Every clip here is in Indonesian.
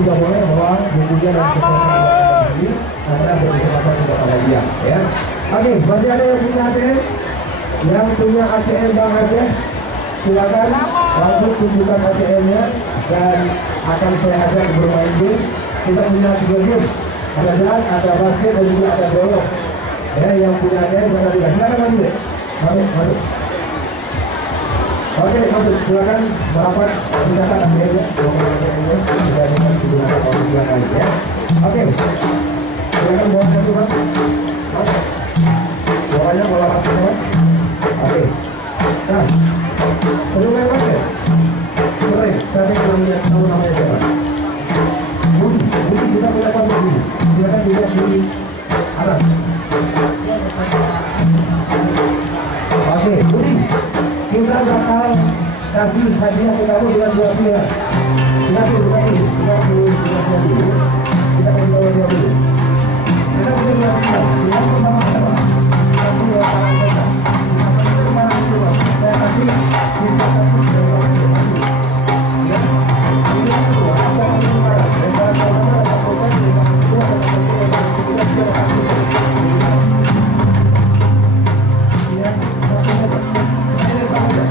juga boleh bawa bukunya dan kesehatan sendiri karena berkesempatan tidak hadiah ya. Oke, masih ada yang punya ATM? Yang punya ATM Bang Aceh, silakan langsung tunjukkan ATM-nya dan akan saya ajak bermain game. Kita punya 3 game, ada dart, ada basket dan juga ada golf. Ya, yang punya ATM jangan tidak. Silakan masuk, masuk. Oke, masuk. Silakan merapat gunakan ATM-nya. Sudah dengan digunakan oleh yang lain ya. Oke, silakan bawa satu Bang. Bawanya bola basket Bang. Oke. Nah, sebelum main basket, boleh saya belum lihat tahu namanya siapa. Budi kita punya pasuk dulu. Silakan dilihat di atas. Oke, Budi, kita bakal kasih hadiah ke kamu dengan 2 pilihan. Kita pilih dulu. Kita kasih tahu dia dulu. Kita pilih 2 pilihan. Yang pertama adalah satu dua tangan kita. Saya kasih bisa satu dua ya. Ini kedua apa yang kemarin? Mereka ada proses dengan dua kita sudah kasih ya satu saja. Ini saja.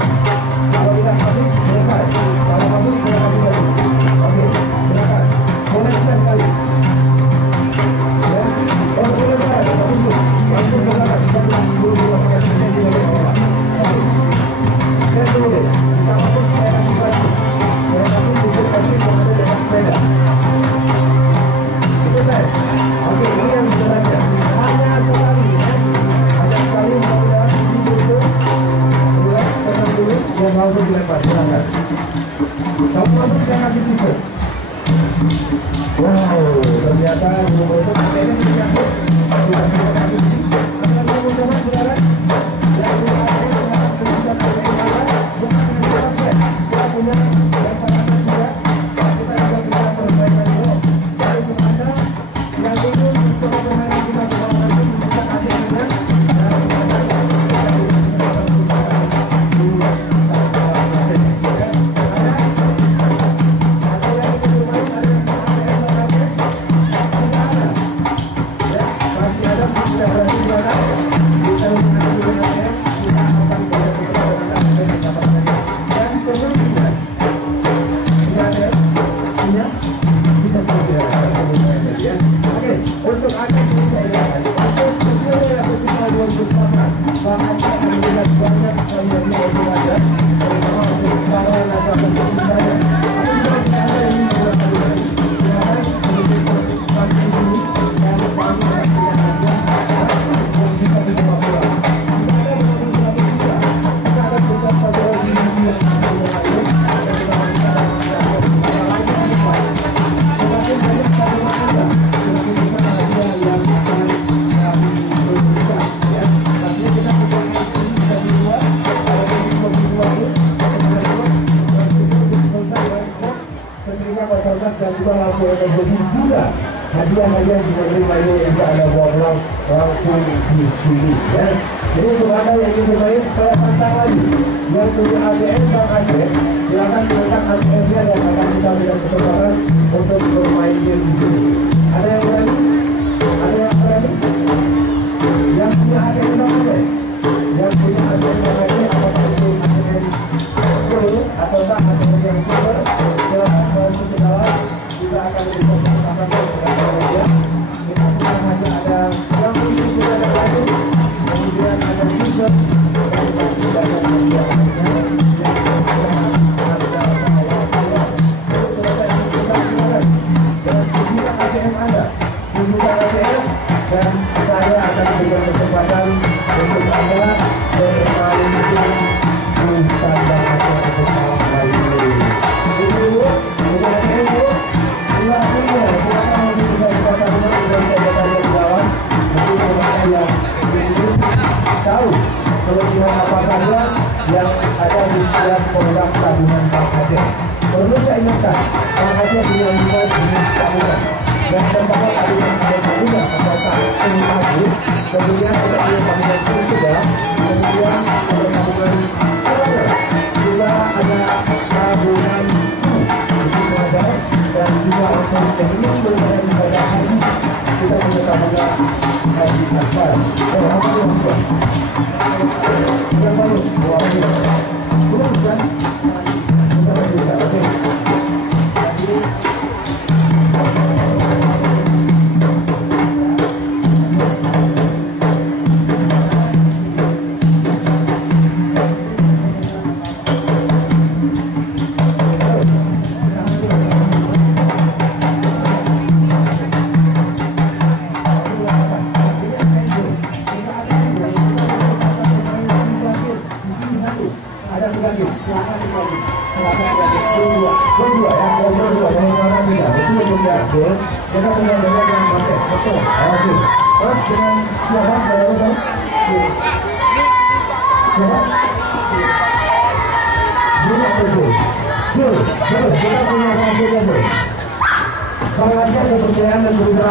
Kalau tidak masuk selesai. Kalau masuk saya kasih lagi. Oke, silakan. Boleh kita sekali. Ya, kalau boleh saya masuk. Langsung silakan. Kita dulu pakai sesi dulu. Saya dulu deh, kita masuk saya kasih lagi. Saya kasih bisa kasih kepada dengan sepeda. Itu tes. Oke, ini yang sebenarnya hanya sekali ya. Hanya sekali mudah-mudahan ini dulu. Kedua, tenang dulu dan langsung dilempar, silakan. Kalau masuk saya kasih bisa. Wow, ternyata belum itu sepeda sudah nyambut. Sudah kita kasih. Akan kamu coba saudara. Dan juga lampu energi juga hadiah-hadiah bisa bermain yang ada buang langsung di sini ya. Jadi untuk anda yang ingin bermain saya pantang lagi yang punya ATM Bang Aceh, silakan gunakan ATM-nya dan akan kita berikan kesempatan untuk bermain game di sini. Ada yang berani? Ada yang berani? Yang punya ATM Bang Aceh, yang punya ATM Bang Aceh, apakah itu ATM full atau tak ATM yang super? Silakan masuk ke dalam. Kita akan lebih kesempatan dengan media. Kita punya hanya ada yang ini juga ada lain, kemudian ada season, dan juga ada media lainnya. Dan ATM Anda, tunjukkan ATM dan saya akan memberikan kesempatan untuk Anda bermain di standar atau malam hari ini. Itu dengan ATM tahu kelebihan apa saja yang ada di setiap produk tabungan Bang Aceh. Perlu saya ingatkan, Bang Aceh punya 5 jenis tabungan. Yang pertama tabungan tabungan atau tabungan, kemudian ada tabungan juga, kemudian ada tabungan juga ada tabungan dan juga untuk ngobrol juga dengan orang tidak. Betul juga betul. Kita punya dengan yang pakai. Betul. Oke. Terus dengan siapa? Siapa? Betul. Kita punya orang juga betul. Pengajar kepercayaan dan berubah.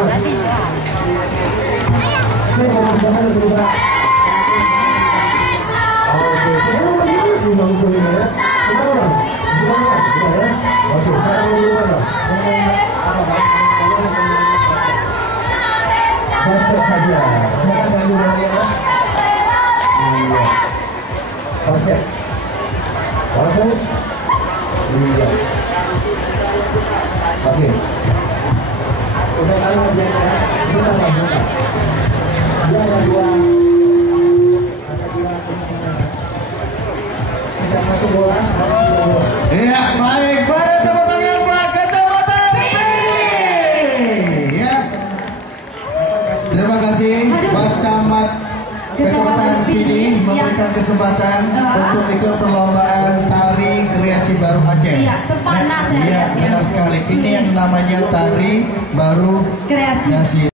Ini pengajaran dan berubah. Oke, ini mangkuk ini ya. Gimana? Ya. Oke, sekarang gimana? Basket saja. Sekarang lagi mana ya? Iya. Basket. Basket. Iya. Oke. Udah kalau aja ya. Kita lanjutkan. Dia ada dua. Ya, baik, pada tepuk tangan Pak Kecamatan ya. Terima kasih Pak Camat Kecamatan Pidi memberikan kesempatan untuk ikut perlombaan tari kreasi baru Aceh. Iya, terpana saya. Iya, benar sekali. Ini yang namanya tari baru kreasi.